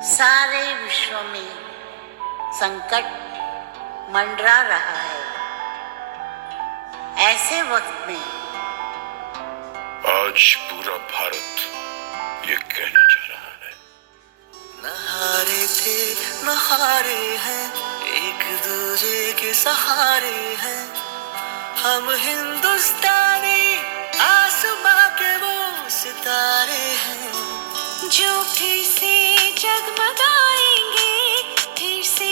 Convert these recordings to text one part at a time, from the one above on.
सारे विश्व में संकट मंडरा रहा है। ऐसे वक्त में आज पूरा भारत ये कहना चाह रहा है, न हारे थे न हारे हैं, एक दूजे के सहारे हैं हम हिंदुस्तानी, आसमां के वो सितारे हैं जो फिर से जगमगाएंगे, फिर से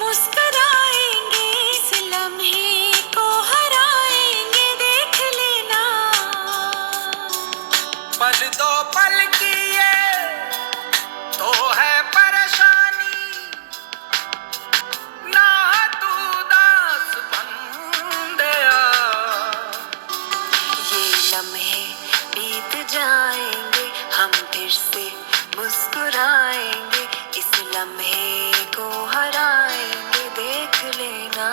मुस्कुराएंगे, इस लम्हे को हराएंगे, देख लेना पल दो पल की ये तो है परेशानी, ना तू दास बंदे ये लम्हे बीत जाएंगे, हम फिर से मुस्कुराएंगे, इस लम्हे को हराएंगे, देख लेना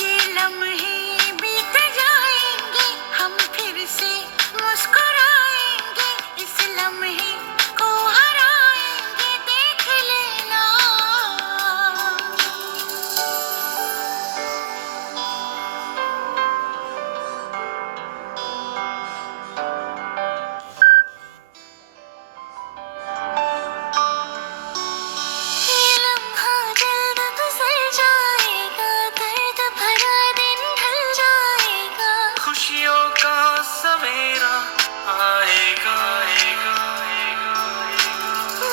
ये लम्हे बीत जाएंगे, हम फिर से मुस्कुराएंगे, इस लम्हे को हराएंगे, देख लेना। ये लम्हा जल्द गुजर जाएगा, दर्द भरा दिन ढल जाएगा, खुशियों का सवेरा आएगा,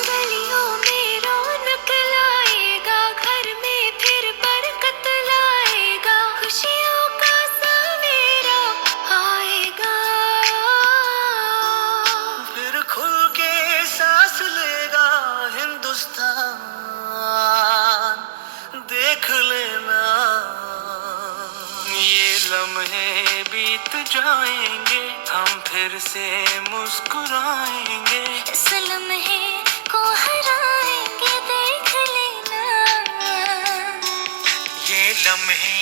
गलियों में रौनक लाएगा, घर में फिर बरकत लाएगा, खुशियों का सवेरा आएगा, फिर खुल के सांस लेगा हिंदुस्तान, देख लेना ये लम्हे बीत जाएंगे, हम फिर से मुस्कुराएंगे, इस लम्हे को हराएंगे, देख लेना ये लम्हे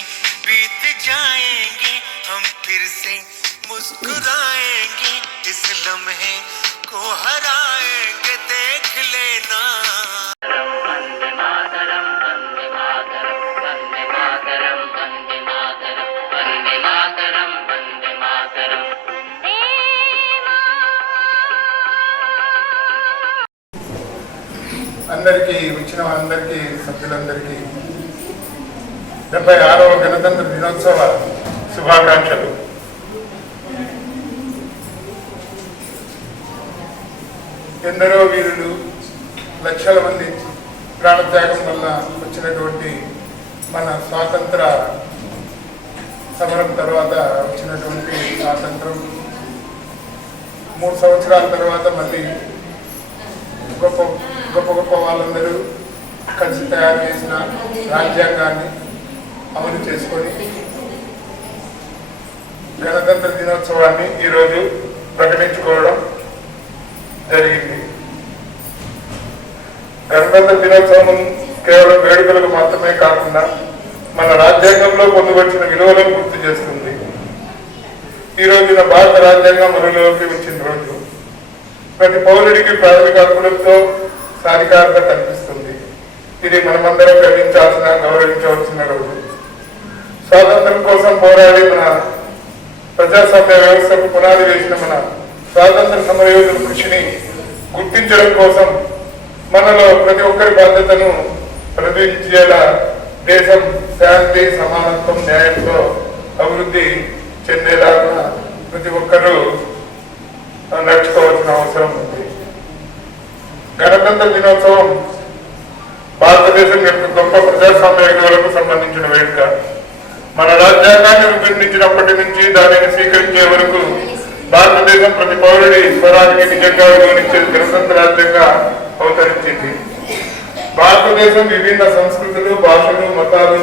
बीत जाएंगे, हम फिर से मुस्कुराएंगे, इस लम्हे को हराएंगे, देख लेना। वंदे मातरम वंदे मातरम वंदे मातरम वंदे मातरम वंदे मातरम वंदे मातरम। అందరికీ వచ్చిన అందరికీ సభ్యులందరికీ 76వ గణతంత్ర దినోత్సవ శుభాకాంక్షలు. ఎందరో వీరులు, లక్షల మంది ప్రాణత్యాగం వల్ల వచ్చినటువంటి మన స్వాతంత్ర సమరం తర్వాత వచ్చినటువంటి స్వాతంత్రం 3 సంవత్సరాల తర్వాత మళ్ళీ గొప్ప గొప్ప గొప్ప వాళ్ళందరూ కలిసి తయారు చేసిన రాజ్యాంగాన్ని అమలు చేసుకొని గణతంత్ర దినోత్సవాన్ని ఈరోజు ప్రకటించుకోవడం జరిగింది. గణతంత్ర దినోత్సవం కేవలం వేడుకలకు మాత్రమే కాకుండా మన రాజ్యాంగంలో పొందుపరిచిన విలువలను గుర్తు చేస్తుంది. ఈ రోజున భారత రాజ్యాంగం అమలులోకి వచ్చిన రోజు ప్రతి పౌరుడికి ప్రాథమిక హక్కులతో సాధికారత కల్పిస్తుంది. ఇది మనమందరం గౌరవించవలసిన రోజు. స్వాతంత్రం కోసం పోరాడి మన ప్రజాస్వామ్య వ్యవస్థకు పునాది వేసిన మన స్వాతంత్ర సమరయోధుల కృషిని గుర్తించడం కోసం మనలో ప్రతి ఒక్కరి బాధ్యతను ప్రతిబింబించేలా దేశం శాంతి, సమానత్వం, న్యాయంతో అభివృద్ధి చెందేలాగా ప్రతి ఒక్కరూ నడుచుకోవాల్సిన అవసరం ఉంది. గణతంత్ర దినోత్సవం భారతదేశం యొక్క గొప్ప ప్రజాస్వామ్య విలువలకు సంబంధించిన వేడుక. మన రాజ్యాంగాన్ని రూపొందించినప్పటి నుంచి దానిని స్వీకరించే వరకు భారతదేశం ప్రతి పౌరుడి స్వరానికి నిజంగా విలువనిచ్చే గణతంత్ర రాజ్యంగా అవతరించింది. భారతదేశం విభిన్న సంస్కృతులు, భాషలు, మతాలు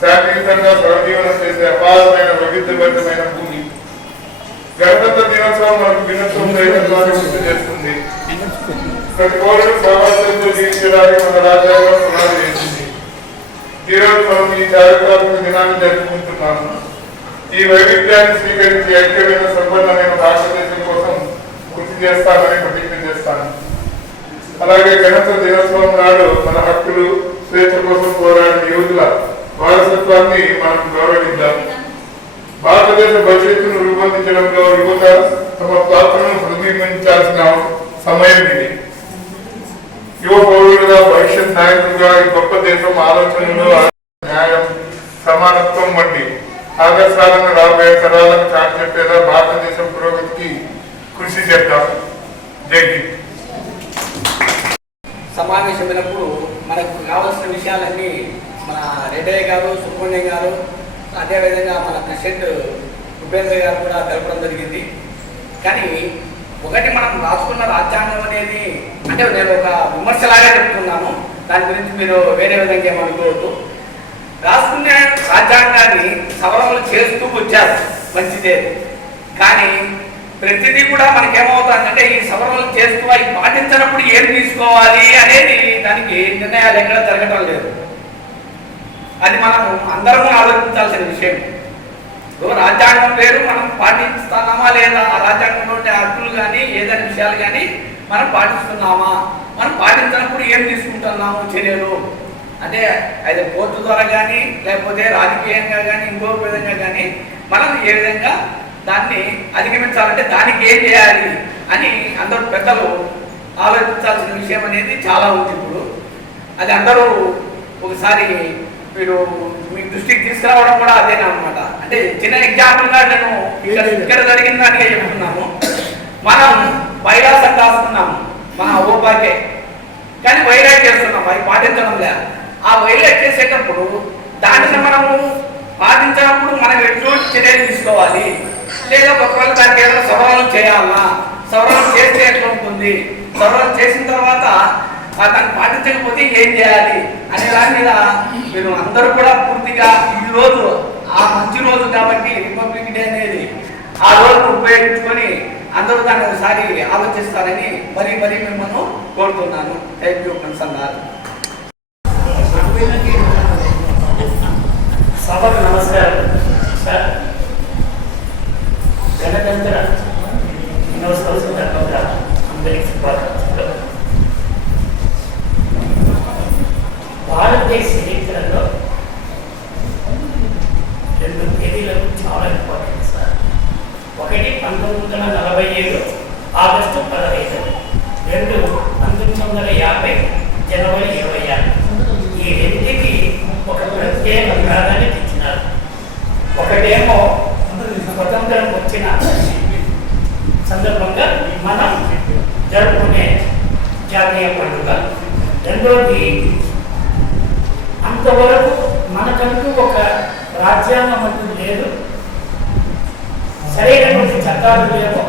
శాంతియుతంగా సహజీవనం చేసే అపారమైన వైవిధ్యభరితమైన భూమి. గణతంత్ర దినోత్సవం మనకు భిన్నత్వం ఏకత్వాన్ని గుర్తు చేస్తుంది. ప్రతి పౌరుడు సామర్థ్యంతో జీవించడానికి మన రాజ్యాంగం పునాది వేసింది. ఈరోజు మనం ఈ చారిత్రాత్మక దినాన్ని జరుపుకుంటున్నాము. ఈ వైవిధ్యాన్ని స్వీకరించి ఐక్యమైన సంపన్నమైన భారతదేశం కోసం కృషి చేస్తానని ప్రతిజ్ఞ చేస్తాను. అలాగే గణతంత్ర దినోత్సవం నాడు మన హక్కులు స్వేచ్ఛ కోసం పోరాడిన యువతుల వారసత్వాన్ని మనం గౌరవిద్దాం. భారతదేశ భవిష్యత్తును రూపొందించడంలో యువత తమ పాత్రను ప్రతిబింబించాల్సిన సమయం ఇది. యువ పౌరులుగా, భవిష్యత్ నాయకులుగా ఈ గొప్ప దేశం ఆలోచనలు, న్యాయం, సమానత్వం వంటి ఆదర్శాలను రాబోయే తరాలకు చాటి చెప్పేలా భారతదేశం పురోగతికి కృషి చేద్దాం. జై హింద్. సమావేశమైనప్పుడు మనకు కావాల్సిన విషయాలన్నీ మన రెడ్డయ్య గారు, సుబ్రహ్మణ్య గారు, అదేవిధంగా మన ప్రెసిడెంట్ ఉపేంద్ర గారు కూడా తెలపడం జరిగింది. కానీ ఒకటి మనం రాసుకున్న రాజ్యాంగం అనేది అంటే నేను ఒక విమర్శలాగా చెప్తున్నాను, దాని గురించి మీరు వేరే విధంగా ఏమనుకోవద్దు. రాసుకునే రాజ్యాంగాన్ని సవరణలు చేస్తూ వచ్చారు, మంచిదే. కానీ ప్రతిదీ కూడా మనకేమవుతుందంటే ఈ సవరణలు చేస్తూ అవి పాటించినప్పుడు ఏం తీసుకోవాలి అనేది దానికి నిర్ణయాలు ఎక్కడ జరగటం లేదు. అది మనం అందరము ఆలోచించాల్సిన విషయం. రాజ్యాంగం పేరు మనం పాటిస్తున్నామా లేదా, ఆ రాజ్యాంగంలో ఉండే హక్కులు కానీ ఏదైనా విషయాలు కానీ మనం పాటిస్తున్నామా, మనం పాటించినప్పుడు ఏం తీసుకుంటున్నాము చర్యలు అంటే అది కోర్టు ద్వారా కానీ లేకపోతే రాజకీయంగా కానీ ఇంకో విధంగా కానీ మనం ఏ విధంగా దాన్ని అధిగమించాలంటే దానికి ఏం చేయాలి అని అందరూ పెద్దలు ఆలోచించాల్సిన విషయం అనేది చాలా ఉంది. ఇప్పుడు అది అందరూ ఒకసారి మీరు మీ దృష్టికి తీసుకురావడం కూడా అదేనా అనమాట. అంటే చిన్న ఎగ్జాంపుల్గా నేను ఇక్కడ జరిగిన దానిగా చెప్తున్నాము. మనం వైరాసం రాసుకున్నాము మన ఓపాకే, కానీ వైరాట్ చేస్తున్నాం, అవి పాటించడం లేదు. ఆ వైరాట్ చేసేటప్పుడు దానిని మనము పాటించినప్పుడు మనం ఎటువంటి చర్యలు తీసుకోవాలి, లేదా ఒకవేళ దానికి ఏదైనా సవరణలు చేయాలా, సవరణలు చేస్తే ఎట్లా ఉంటుంది, సవరణలు చేసిన తర్వాత దాన్ని పాటించకపోతే ఏం చేయాలి అనే దాని మీద మీరు అందరూ కూడా పూర్తిగా ఈ రోజు ఆ మంచి రోజు కాబట్టి రిపబ్లిక్ డే అనేది ఆ రోజును ఉపయోగించుకొని అందరూ దాన్ని ఒకసారి ఆలోచిస్తారని మరీ మిమ్మల్ని కోరుతున్నాను. థ్యాంక్ యూ కన్సల్లారు. సభకు నమస్కారం సార్. గణతంత్ర దినోత్సవం సందర్భంగా అందరికీ శుభాకాంక్షలు. భారతదేశ చరిత్రలో 2 తేదీలకు చాలా ఇంపార్టెంట్ సార్. ఒకటి 1947 ఆగస్టు 15, 2 1950 జనవరి 26. ఈ రెండింటికి ఒక ప్రత్యేక ప్రాధాన్యత ఇచ్చినారు. ఒకటేమో స్వతంత్రం వచ్చిన సందర్భంగా మనం జరుపుకునే జాతీయ పండుగ. రెండోది అంతవరకు మనకంటూ ఒక రాజ్యాంగం అంటూ లేదు, సరైనటువంటి చట్టాలు లేవు.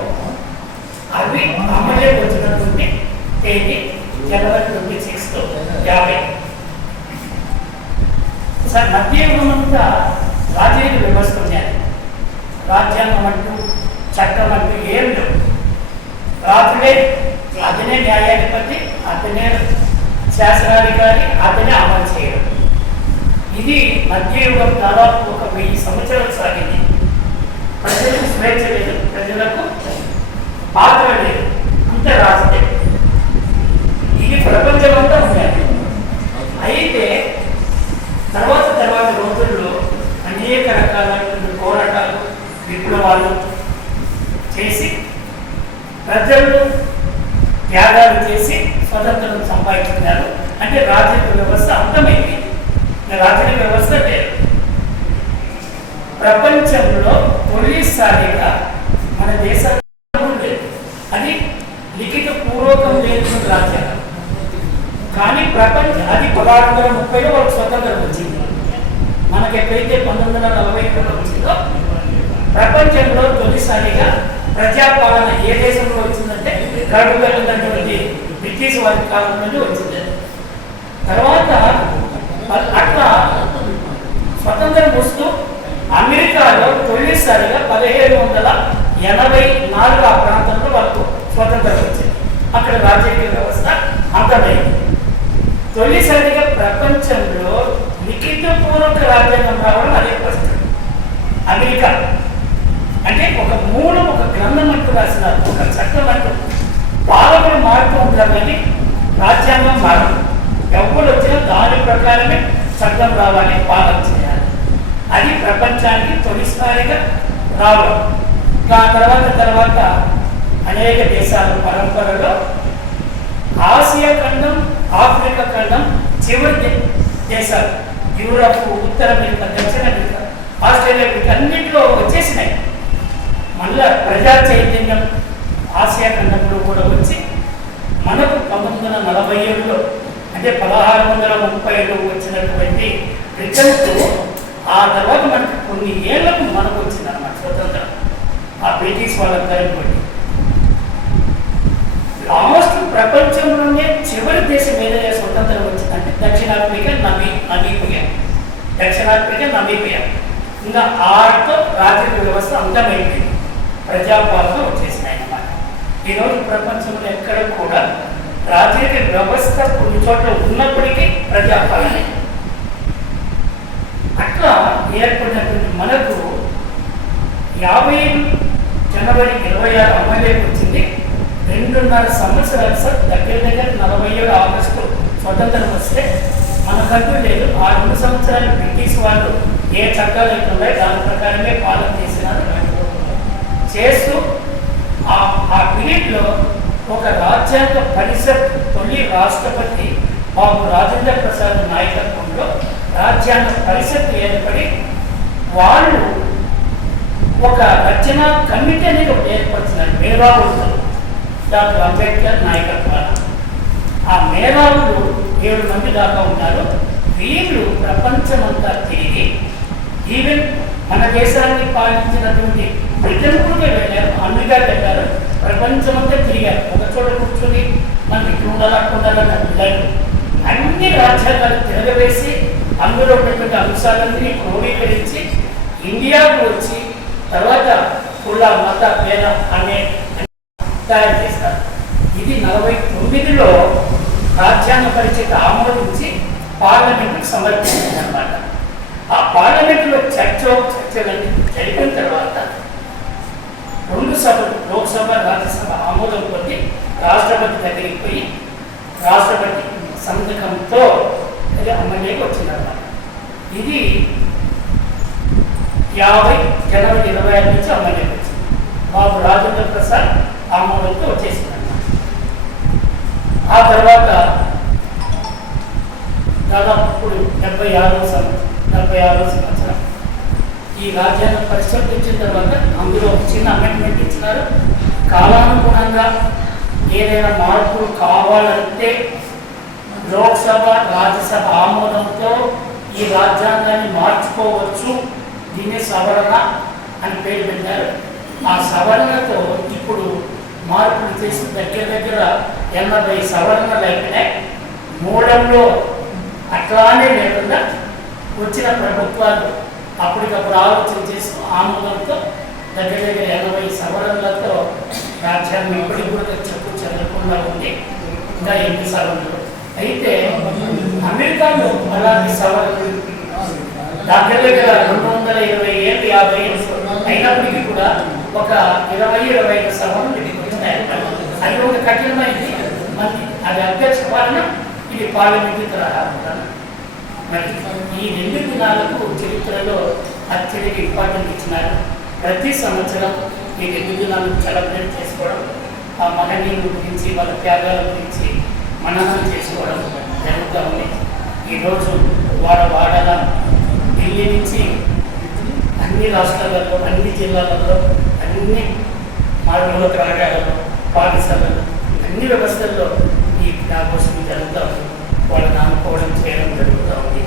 అవి అమలులోకి వచ్చినటువంటి తేదీ జనవరి 26, 50. సార్ మధ్యయుగం అంతా రాజకీయ వ్యవస్థ ఉన్నాయి. రాజ్యాంగం అంటూ చట్టం అంటూ ఏం లేవు. రాజులే, అతనే న్యాయాధిపతి, అతనే శాసనాధికారి, అతనే అమలు చేయడం. ఇది మధ్యయుగం దాదాపు ఒక 1000 సంవత్సరాలు సాగింది. ప్రజలకు స్వేచ్ఛ లేదు, ప్రజలకు పాత్ర లేదు, అంత రాజులే. ఇది ప్రపంచమంతా ఉన్నాయి. అయితే తర్వాత రోజుల్లో అనేక రకాలైన పోరాటాలు, విప్లవాలు చేసి ప్రజలు త్యాగాలు చేసి స్వతంత్రం సంపాదించుకున్నారు. అంటే రాజకీయ వ్యవస్థ అంతమైంది, రాజకీయ వ్యవస్థ లేదు. ప్రపంచంలో తొలిసారిగా మన దేశంలో లేదు, అది లిఖిత పూర్వకం లేదు రాజ్యాంగం. కానీ అది 1630లో వాళ్ళకి స్వతంత్రం వచ్చింది. మనకి ఎప్పుడైతే 1940లో వచ్చిందో ప్రపంచంలో తొలిసారిగా ప్రజాపాలన ఏ దేశంలో వచ్చిందంటే గడువుతున్నటువంటి బ్రిటిష్ వారి కాలం నుండి వచ్చింది. తర్వాత అట్లా స్వతంత్రం వస్తూ అమెరికాలో తొలిసారిగా 1784 ఆ ప్రాంతంలో వాళ్ళకు స్వతంత్రం వచ్చింది. అక్కడ రాజకీయ వ్యవస్థ అంతమైంది. తొలిసారిగా ప్రపంచంలో లిఖితపూర్వక రాజ్యాంగం రావడం అదే ఫస్ట్. అమెరికా అంటే ఒక మూలం, ఒక గ్రంథం అంటూ రాసినారు, ఒక చట్టం అంటూ. పాలకులు మారుతూ ఉంటారు కానీ తొలిసారిగా రావడం. ఆ తర్వాత అనేక దేశాల పరంపరలో ఆసియా ఖండం, ఆఫ్రికా ఖండం, చివరి దేశాలు యూరప్, ఉత్తర అమెరికా, దక్షిణ అమెరికా, ఆస్ట్రేలియా అన్నింటిలో వచ్చేసినాయి. మళ్ళా ప్రజా చైతన్యం ఆసియా ఖండంలో కూడా వచ్చి మనకు 1947లో అంటే 1637లో వచ్చినటువంటి రిజల్ట్ ఆ తర్వాత మనకు కొన్ని ఏళ్లకు మనకు వచ్చిందన్నమాట స్వతంత్రం. ఆ బ్రిటిష్ వాళ్ళ తరం బట్టి లాస్ట్ ప్రపంచంలోనే చివరి దేశం ఏదైనా స్వతంత్రం వచ్చిందంటే దక్షిణాఫ్రికా, నమీబియా. ఇంకా ఆరుతో రాజకీయ వ్యవస్థ అంతమైపోయింది, ప్రజాపాలన వచ్చేసినాయి అన్నమాట. ఈరోజు ప్రపంచంలో ఎక్కడ కూడా రాజకీయ వ్యవస్థ కొన్ని చోట్ల ఉన్నప్పటికీ ప్రజాపాలన అట్లా ఏర్పడినటువంటి మనకు 50 జనవరి 26 అమలులోకి వచ్చింది. 2.5 సంవత్సరాలు సార్, దగ్గర 47 ఆగస్టు స్వతంత్రం వస్తే మనకంటూ లేదు. ఆ 2 సంవత్సరాలు బ్రిటిష్ వాళ్ళు ఏ చట్టాలు అయితే ఉన్నాయో దాని ప్రకారమే పాలన చేసినారు. చేస్తూ ఆ పీరియడ్లో ఒక రాజ్యాంగ పరిషత్ తొలి రాష్ట్రపతి బాబు రాజేంద్ర ప్రసాద్ నాయకత్వంలో రాజ్యాంగ పరిషత్ ఏర్పడి వాళ్ళు ఒక రచనా కమిటీ అనేది ఒకటి ఏర్పరిచినారు మేధావులతో, డాక్టర్ అంబేద్కర్ నాయకత్వాన. ఆ మేధావులు 7 మంది దాకా ఉన్నారు. వీళ్ళు ప్రపంచమంతా తిరిగి ఈవెన్ మన దేశాన్ని పాలించినటువంటి బ్రిటన్ కూడా వెళ్ళారు, అమెరికా వెళ్ళారు, ప్రపంచమంతా తిరిగారు. ఒక చోట కూర్చొని మనకి ఇట్లా ఉండాలని వెళ్ళారు. అన్ని రాజ్యాంగాలు తిరగవేసి అందులో ఉన్నటువంటి అంశాలన్నీ క్రోడీకరించి ఇండియాకు వచ్చి తర్వాత కుల మత భేద అనే తయారు చేస్తారు. ఇది 49లో రాజ్యాంగ పరిషత్ ఆమోదించి పార్లమెంట్కి సమర్పించింది అన్నమాట. ఆ పార్లమెంట్లో చర్చలన్నీ జరిపిన తర్వాత 2 సభలు, లోక్సభ, రాజ్యసభ ఆమోదం పొంది రాష్ట్రపతి దగ్గరికి పోయి రాష్ట్రపతి సంతకంతో అది అమలులోకి వచ్చిందన్నమాట. ఇది 50 జనవరి 25 నుంచి అమలులోకి వచ్చింది. బాబు రాజేంద్ర ప్రసాద్ ఆమోదంతో వచ్చేసిందన్నమాట. ఆ తర్వాత దాదాపు ఇప్పుడు 76వ సంవత్సరం ఈ రాజ్యాంగ పరిషత్ వచ్చిన తర్వాత అందులో చిన్న అమెండ్మెంట్ ఇచ్చినారు. కాలానుగుణంగా ఏదైనా మార్పులు కావాలంటే లోక్సభ, రాజ్యసభ ఆమోదంతో ఈ రాజ్యాంగాన్ని మార్చుకోవచ్చు, దీన్ని సవరణ అని పేరు పెట్టారు. ఆ సవరణతో ఇప్పుడు మార్పులు చేసి దగ్గర 80 సవరణలు అయిపోయినాయి. మూలంలో అట్లానే లేకుండా వచ్చిన ప్రభుత్వాలు అప్పటికప్పుడు ఆలోచన చేసి ఆమోదంతో దగ్గర 80 సవరణలతో రాజ్యాంగం ఇప్పటికి కూడా చెల్లకుండా ఉంది. ఇంకా 8 సవరణలు అయితే అమెరికాలో అలాంటి సవరణలు దగ్గర 220 ఏళ్ళు 50 ఏళ్ళు అయినప్పటికీ కూడా ఒక 20-25 సవరణలు ఇది వచ్చినాయి. అది ఒక కఠినమైంది. మరి అది అధ్యక్ష పాలన, ఇది పార్లమెంటు తరహా. మరి ఈ 2 దినాలకు చరిత్రలో అత్యధిక ఇంపార్టెంట్ ఇచ్చినారు. ప్రతి సంవత్సరం ఈ 2 దినాలను సెలబ్రేట్ చేసుకోవడం, ఆ మహనీయుల గురించి వాళ్ళ త్యాగాల గురించి మననం చేసుకోవడం జరుగుతూ ఉంది. ఈరోజు వాడల ఢిల్లీ నుంచి అన్ని రాష్ట్రాలలో, అన్ని జిల్లాలలో, అన్ని మారుమూల గ్రామాలలో, పాఠశాలలు, అన్ని వ్యవస్థల్లో ఈ ఆఘోషం జరుగుతూ ఉంది. వాళ్ళని అనుకోవడం చేయడం జరుగుతూ ఉంది.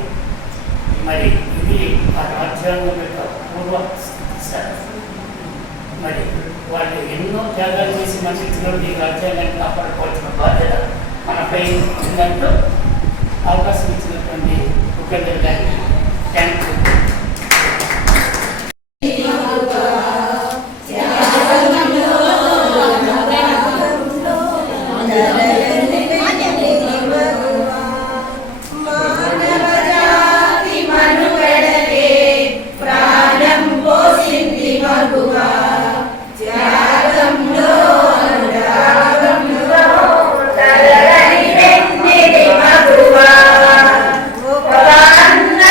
మరి ఇది ఆ రాజ్యాంగం యొక్క పూర్వ స్థితి సార్. మరి వాళ్ళు ఎన్నో త్యాగాలు చేసి మనకి ఇచ్చినప్పుడు ఈ రాజ్యాంగాన్ని కాపాడుకోవాల్సిన బాధ్యత మనపై ఉందంటూ అవకాశం ఇచ్చినటువంటి ఉపేంద్ర గారికి థ్యాంక్ యూ. Nana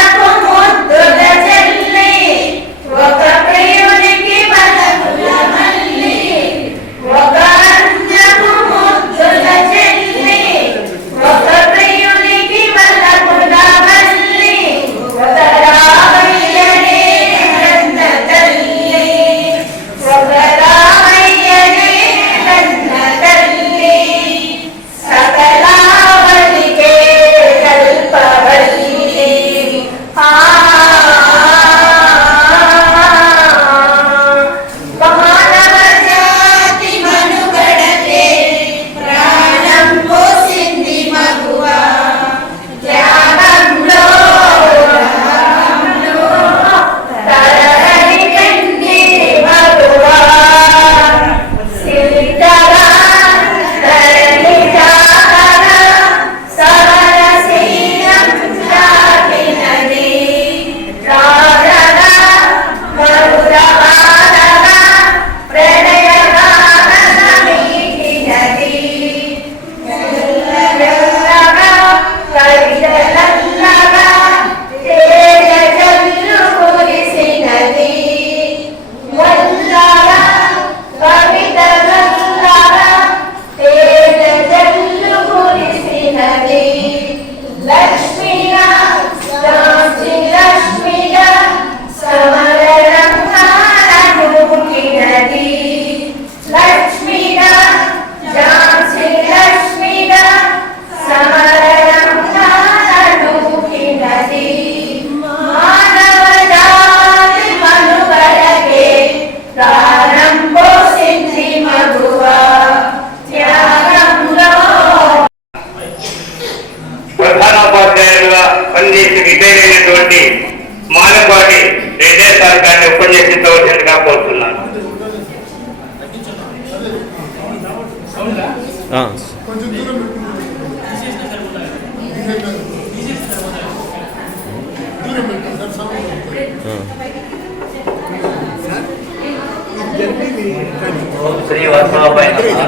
ఓం శ్రీ వర్మాబాయ నమః.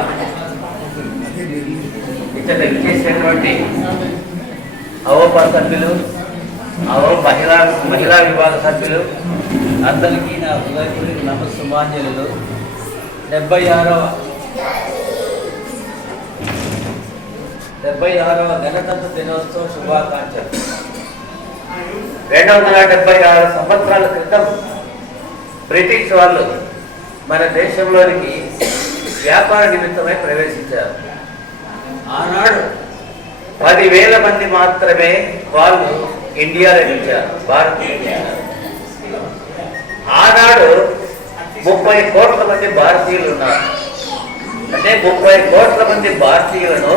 ఇక్కడ ఇచ్చేసినటువంటి అవోపా సభ్యులు, మహిళా విభాగ సభ్యులు అందరికీ నా హృదయపూర్వక నమస్సుమాంజలులు. 76వ గణతంత్ర దినోత్సవ శుభాకాంక్షలు. 276 సంవత్సరాల క్రితం బ్రిటిష్ వాళ్ళు మన దేశంలోనికి వ్యాపార నిమిత్తమై ప్రవేశించారు. ఆనాడు 10,000 మంది మాత్రమే వాళ్ళు ఇండియాలో నిలిచారు, భారతీయులు. ఆనాడు 30 కోట్ల మంది భారతీయులు ఉన్నారు. అంటే 30 కోట్ల మంది భారతీయులను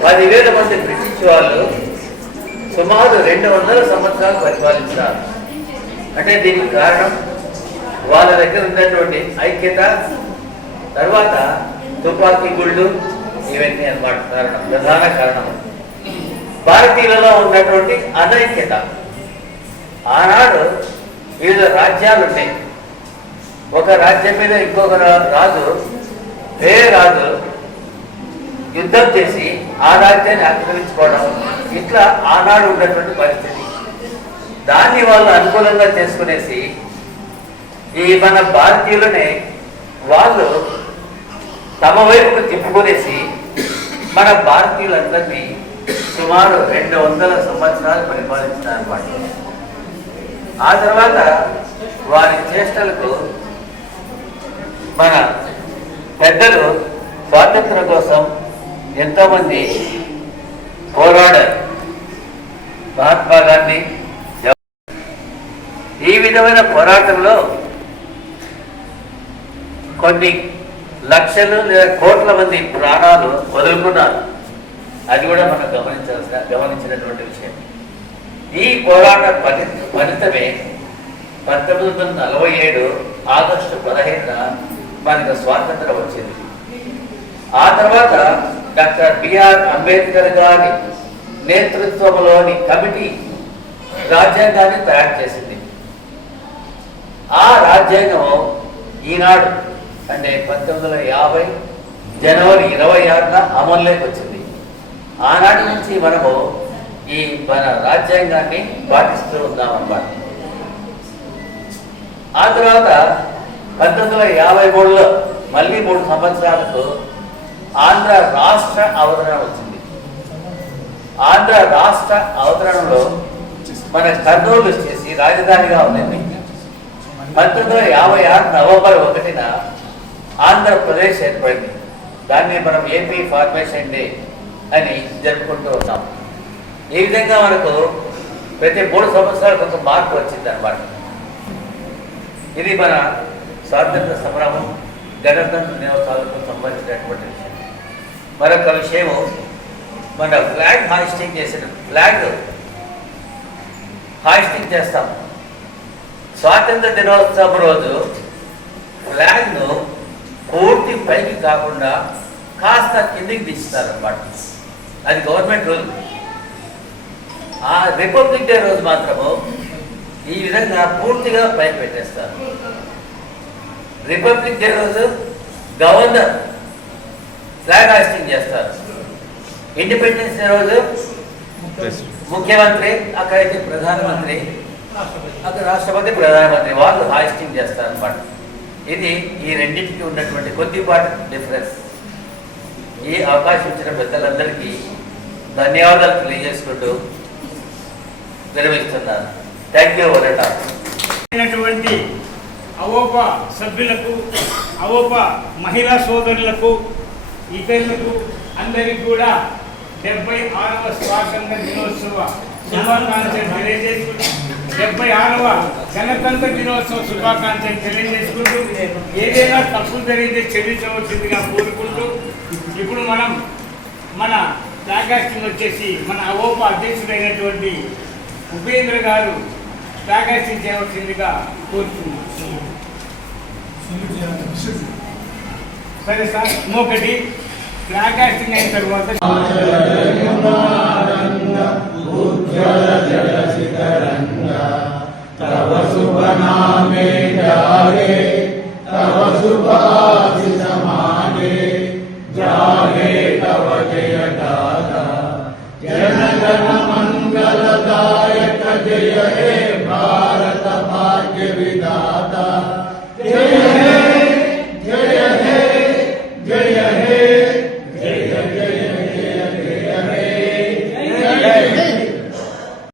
10,000 మంది బ్రిటిష్ వాళ్ళు సుమారు 200 సంవత్సరాలు పరిపాలించారు. అంటే దీనికి కారణం వాళ్ళ దగ్గర ఉన్నటువంటి ఐక్యత, తర్వాత తుపాకీ గుళ్ళు, ఇవన్నీ అన్నమాట కారణం, ప్రధాన కారణం. భారతీయులలో ఉన్నటువంటి అనైక్యత. ఆనాడు వివిధ రాజ్యాలు ఉన్నాయి. ఒక రాజ్యం మీద ఇంకొక రాజు, వేరే రాజు యుద్ధం చేసి ఆ రాజ్యాన్ని ఆక్రమించుకోవడం, ఇట్లా ఆనాడు ఉన్నటువంటి పరిస్థితి. దాన్ని వాళ్ళు అనుకూలంగా చేసుకునేసి ఈ మన భారతీయులనే వాళ్ళు తమ వైపుకు తిప్పుకొనేసి మన భారతీయులందరినీ సుమారు 200 సంవత్సరాలు పరిపాలించారన్నమాట. ఆ తర్వాత వారి చేష్టలకు మన పెద్దలు స్వాతంత్రం కోసం ఎంతోమంది పోరాడారు. మహాత్మా గాంధీ ఈ విధమైన పోరాటంలో కొన్ని లక్షలు లేదా కోట్ల మంది ప్రాణాలు వదులుకున్నారు. అది కూడా మనం గమనించినటువంటి విషయం. ఈ పోరాట ఫలితమే 1947 ఆగస్టు 15న మనకు స్వాతంత్రం వచ్చింది. ఆ తర్వాత డాక్టర్ బిఆర్ అంబేద్కర్ గారి నేతృత్వంలోని కమిటీ రాజ్యాంగాన్ని తయారు చేసింది. ఆ రాజ్యాంగం ఈనాడు అంటే 1950 జనవరి 26న అమల్లోకి వచ్చింది. ఆనాటి నుంచి మనము ఈ మన రాజ్యాంగాన్ని పాటిస్తూ ఉన్నామన్నమాట. ఆ తర్వాత 1953లో మళ్ళీ 3 సంవత్సరాలకు ఆంధ్ర రాష్ట్ర అవతరణ వచ్చింది. ఆంధ్ర రాష్ట్ర అవతరణలో మన కర్నూలు చేసి రాజధానిగా ఉంది. 1956 నవంబర్ 1న ఆంధ్రప్రదేశ్ ఏర్పడింది. దాన్ని మనం ఏపీ ఫార్మేషన్ డే అని జరుపుకుంటూ ఉన్నాం. ఈ విధంగా మనకు ప్రతి 3 సంవత్సరాలకు ఒక మార్పు వచ్చింది అన్నమాట. ఇది మన స్వాతంత్ర సమరము, గణతంత్ర దినోత్సవాలకు సంబంధించినటువంటి విషయం. మరొక విషయము, మన ఫ్లాగ్ హాయిస్టింగ్ చేస్తాం. స్వాతంత్ర దినోత్సవం రోజు ఫ్లాగ్ను పూర్తి పైకి కాకుండా కాస్త కిందికి దించుతారన్నమాట. అది గవర్నమెంట్ రూల్. ఆ రిపబ్లిక్ డే రోజు మాత్రము ఈ విధంగా పూర్తిగా పైకి పెట్టేస్తారు. రిపబ్లిక్ డే రోజు గవర్నర్ ఫ్లాగ్ హాయిస్టింగ్ చేస్తారు. ఇండిపెండెన్స్ డే రోజు ముఖ్యమంత్రి, అక్కడైతే ప్రధానమంత్రి, అక్కడ రాష్ట్రపతి, ప్రధానమంత్రి వాళ్ళు హాయిస్టింగ్ చేస్తారు అన్నమాట. ఇది ఈ రెండింటికి ఉన్నటువంటి కొద్దిపాటి డిఫరెన్స్. ఈ అవకాశం ఇచ్చిన పెద్దలందరికీ ధన్యవాదాలు తెలియజేసుకుంటూ విరమిస్తున్నాను. థ్యాంక్ యూ వరట. అవోపా సభ్యులకు, అవోపా మహిళా సోదరులకు, ఇతరులకు అందరికీ కూడా 76వ స్వాతంత్ర దినోత్సవ శుభాకాంక్షలు తెలియజేసుకుంటూ, 76వ గణతంత్ర దినోత్సవ శుభాకాంక్షలు తెలియజేసుకుంటూ, ఏదైనా తప్పులు జరిగితే క్షమించవలసిందిగా కోరుకుంటూ, ఇప్పుడు మనం మన ఫ్లాగ్ వచ్చేసి మన అవోపా అధ్యక్షుడైనటువంటి ఉపేంద్ర గారు ఫ్లాగ్ హాయిస్టింగ్ చేయవలసిందిగా కోరుతున్నాం. సరే సార్, ఇంకొకటి ఫ్లాగ్ హాస్టింగ్ అయిన తర్వాత तव शुभ नामे जागे